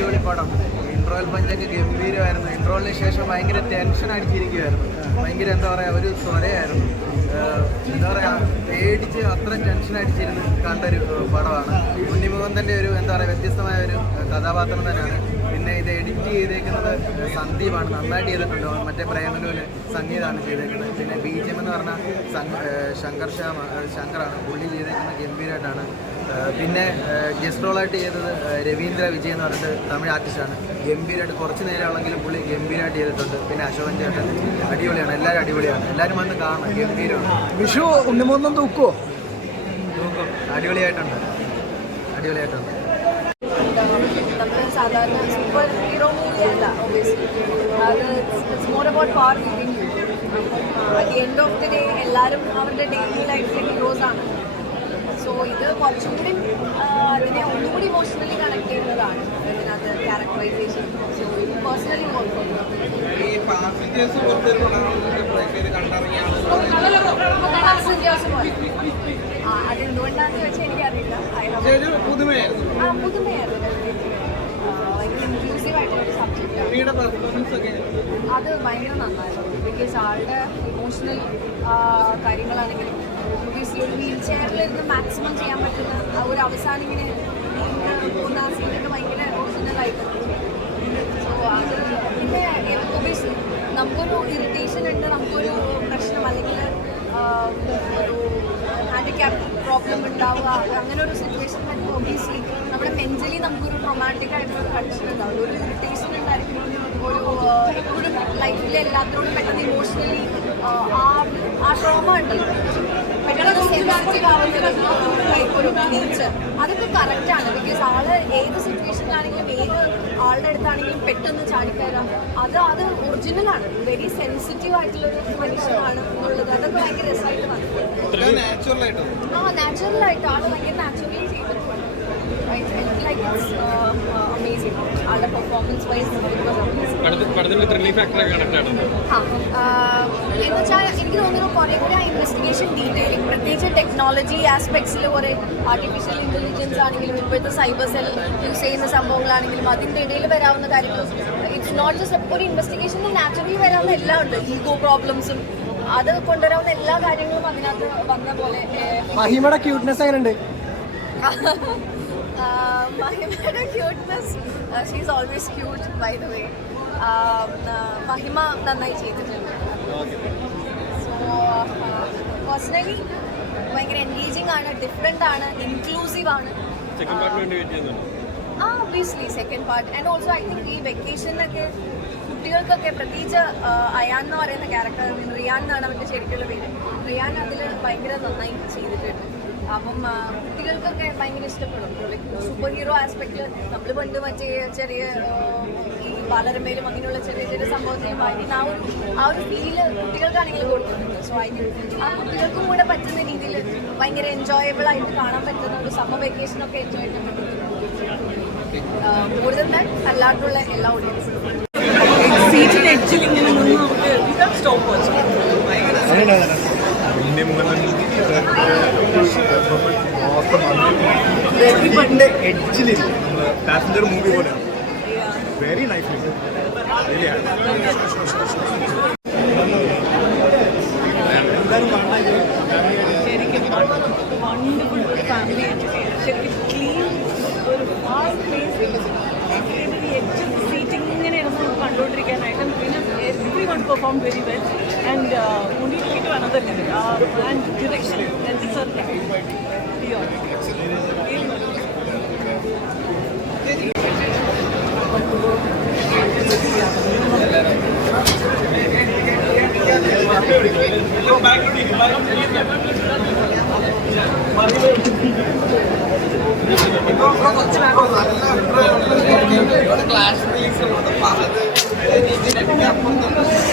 അടിപൊളി പടം. ഇൻട്രോയിൽ പഞ്ചൊക്കെ ഗംഭീരമായിരുന്നു. ഇൻട്രോലിന് ശേഷം ഭയങ്കര ടെൻഷൻ അടിച്ചിരിക്കുമായിരുന്നു. ഭയങ്കര എന്താ പറയുക, ഒരു സ്വരയായിരുന്നു. എന്താ പറയുക, പേടിച്ച് അത്ര ടെൻഷൻ അടിച്ചിരുന്ന് കണ്ടൊരു പടമാണ്. ഉണ്ണിമുകുന്ദൻ്റെ ഒരു എന്താ പറയുക വ്യത്യസ്തമായ ഒരു കഥാപാത്രം തന്നെയാണ്. പിന്നെ ഇത് എഡിറ്റ് ചെയ്തേക്കുന്നത് സന്ദീപാണ്. നന്നായിട്ട് ചെയ്തിട്ടുണ്ട്. മറ്റേ പ്രേമലൂര് സംഗീതമാണ് ചെയ്തേക്കുന്നത്. പിന്നെ BGM എന്ന് പറഞ്ഞാൽ ശങ്കറാണ് പുള്ളി ചെയ്തേക്കുന്നത്. ഗംഭീരമായിട്ടാണ്. പിന്നെ ഗസ്റ്റ് റോളായിട്ട് ചെയ്തത് രവീന്ദ്ര വിജയ് എന്ന് പറഞ്ഞിട്ട് തമിഴ് ആർട്ടിസ്റ്റാണ്. ഗംഭീരമായിട്ട് കുറച്ച് നേരമാണെങ്കിലും പുള്ളി ഗംഭീരമായിട്ട് ചെയ്തിട്ടുണ്ട്. പിന്നെ അശോകൻ ചേട്ടൻ അടിപൊളിയാണ്. എല്ലാവരും അടിപൊളിയാണ്. എല്ലാവരും വന്ന് കാണണം. ഗംഭീരമാണ്. വിഷു ഉണ്ണിമൂന്നും തൂക്കുമോ? തൂക്കും. അടിപൊളിയായിട്ടുണ്ട്. അടിപൊളിയായിട്ടുണ്ട്. നമ്മൾ സാധാരണ സൂപ്പർ ഹീറോ മൂവി അല്ല. ഒബ്വിയസ്ലി അത് it's more about power giving you. At the end of the day എല്ലാവരും അവരുടെ ഡെയിലി ലൈഫിലെ ഹീറോസാണ്. സോ ഇത് കുറച്ചും കൂടി അതിനെ ഒന്നുകൂടി ഇമോഷണലി കണക്ട് ചെയ്യുന്നതാണ് ഇതിനകത്ത് ക്യാരക്ടറൈസേഷൻ. സോ ഇത് പേഴ്സണലി അതെന്തുകൊണ്ടാണെന്ന് വെച്ചാൽ എനിക്കറിയില്ല. പുതുമയായിരുന്നു. ഇൻക്ലൂസീവ് ആയിട്ടുള്ളൊരു സബ്ജക്റ്റാണ്. അത് ഭയങ്കര നന്നായിരുന്നു. ബിക്കോസ് ആളുടെ ഇമോഷണൽ കാര്യങ്ങളാണെങ്കിലും ഒബ്വിയസ്ലി ഒരു വീൽ ചെയറിലിരുന്ന് മാക്സിമം ചെയ്യാൻ പറ്റുന്ന ആ ഒരു അവസാനം ഇങ്ങനെ പോകുന്ന ആ സീനൊക്കെ ഭയങ്കര ഒറിജിനലായിട്ടുണ്ട്. സോ അത് പിന്നെ ഒബ്വിയസ്ലി നമുക്കൊരു ഇറിറ്റേഷൻ ഉണ്ട്, നമുക്കൊരു പ്രശ്നം അല്ലെങ്കിൽ ഒരു ഹാൻഡിക്യാപ്പ് പ്രോബ്ലം ഉണ്ടാവുക, അങ്ങനെ ഒരു സിറ്റുവേഷൻ വരുമ്പോൾ ഒബ്വിയസ്ലി നമ്മുടെ മെൻ്റലി നമുക്കൊരു ട്രോമാറ്റിക് ആയിട്ടുള്ള കണ്ടീഷൻ ഉണ്ടാവും. ഒരു ഇറിറ്റേഷൻ ഉണ്ടായിരിക്കും. ഒരു എപ്പോഴും ലൈഫിൽ എല്ലാത്തിനോടും പെട്ടെന്ന് ഇമോഷണലി ആ ട്രോമ ഉണ്ടല്ലോ, പെട്ടെന്ന് സെൻസിറ്റീവ് ആവുന്ന ഒരു നേച്ചർ, അതൊക്കെ കറക്റ്റാണ്. ബിക്കോസ് ആള് ഏത് സിറ്റുവേഷനിലാണെങ്കിലും ഏത് ആളുടെ അടുത്താണെങ്കിലും പെട്ടെന്ന് ചാടിക്കയറാം. അത് ഒറിജിനലാണ്. വെരി സെൻസിറ്റീവ് ആയിട്ടുള്ളൊരു മനുഷ്യനാണ് എന്നുള്ളത് അതൊക്കെ ഭയങ്കര രസമായിട്ട് വന്നു. നാച്ചുറലായിട്ട് ആള് ഭയങ്കര നാച്ചുറലി ചെയ്തിട്ടുണ്ട്. Like it's amazing. ആളുടെ പെർഫോമൻസ് വൈസ് എന്നുവെച്ചാൽ എനിക്ക് തോന്നുന്നു കുറേ കൂടി ആ ഇൻവെസ്റ്റിഗേഷൻ ഡീറ്റെയിലിംഗ്, പ്രത്യേകിച്ച് ടെക്നോളജി ആസ്പെക്ട്സിൽ കുറേ ആർട്ടിഫിഷ്യൽ ഇൻ്റലിജൻസ് ആണെങ്കിലും ഇപ്പോഴത്തെ സൈബർ സെൽ യൂസ് ചെയ്യുന്ന സംഭവങ്ങളാണെങ്കിലും അതിൻ്റെ ഇടയിൽ വരാവുന്ന കാര്യങ്ങൾ, ഇറ്റ്സ് നോട്ട് ജസ്റ്റ് ഒരു ഇൻവെസ്റ്റിഗേഷനിൽ നാച്ചുറലി വരാവുന്ന എല്ലാം ഉണ്ട്. ഈഗോ പ്രോബ്ലംസും അത് കൊണ്ടുവരാവുന്ന എല്ലാ കാര്യങ്ങളും അതിനകത്ത് വന്ന പോലെ. മഹിമയുടെ ക്യൂട്ട്നെസ് എങ്ങനെയുണ്ട്? മഹിമയുടെ cuteness, she is always cute by the way. Mahima നന്നായി ചെയ്തിട്ടുണ്ട്. സോ പേഴ്സണലി ഭയങ്കര എൻഗേജിങ് ആണ്, ഡിഫറെൻ്റ് ആണ്, ഇൻക്ലൂസീവ് ആണ്. Obviously second part. And also I think ഈ വെക്കേഷനിലൊക്കെ കുട്ടികൾക്കൊക്കെ, പ്രത്യേകിച്ച് അയാൻ എന്ന് പറയുന്ന ക്യാരക്ടർ, റിയാൻ എന്നാണ് അവൻ്റെ ശരിക്കുള്ള പേര്, റിയാൻ അതിൽ ഭയങ്കര നന്നായി ചെയ്തിട്ടുണ്ട്. അപ്പം കുട്ടികൾക്കൊക്കെ ഭയങ്കര ഇഷ്ടപ്പെടും. സൂപ്പർ ഹീറോ ആസ്പെക്റ്റിൽ നമ്മൾ പണ്ട് മറ്റേ ചെറിയ ഈ ബാലരമയിലും അങ്ങനെയുള്ള ചെറിയ ചെറിയ സംഭവത്തിലും വായിക്കുന്ന ആ ഒരു ഫീല് കുട്ടികൾക്കാണെങ്കിലും കൊടുക്കുന്നുണ്ട്. സോ ഐ തിങ്ക് ആ കുട്ടികൾക്കും കൂടെ പറ്റുന്ന രീതിയിൽ ഭയങ്കര എൻജോയബിൾ ആയിട്ട് കാണാൻ പറ്റുന്ന ഒരു സമ്മർ വെക്കേഷനൊക്കെ എൻജോയ് ചെയ്യാൻ പറ്റുന്നുണ്ട്. കൂടുതൽ അല്ലാണ്ടുള്ള എല്ലാ ഓഡിയൻസും സീറ്റിന്റെ എഡ്ജിൽ ഇങ്ങനെ നിന്ന് നമുക്ക് സ്റ്റോപ്പ് വാച്ച് എഡിറ്റിന്റെ എഡ്ജിലില്ല. പാസഞ്ചർ മൂവി പോലെയാണ്. Very nice. ശരിക്കും വണ്ടർഫുൾ ഒരു ഫാമിലി ശരിക്കും ക്ലീൻ ഒരു ഫാസ്റ്റ് പ്ലേസ്. എഡ്ജ് സീറ്റിംഗ് ഇങ്ങനെ ഇരുന്ന് കണ്ടുകൊണ്ടിരിക്കാനായിട്ടും പിന്നെ every one perform very well and only to get to another level and direction and this are beyond. Class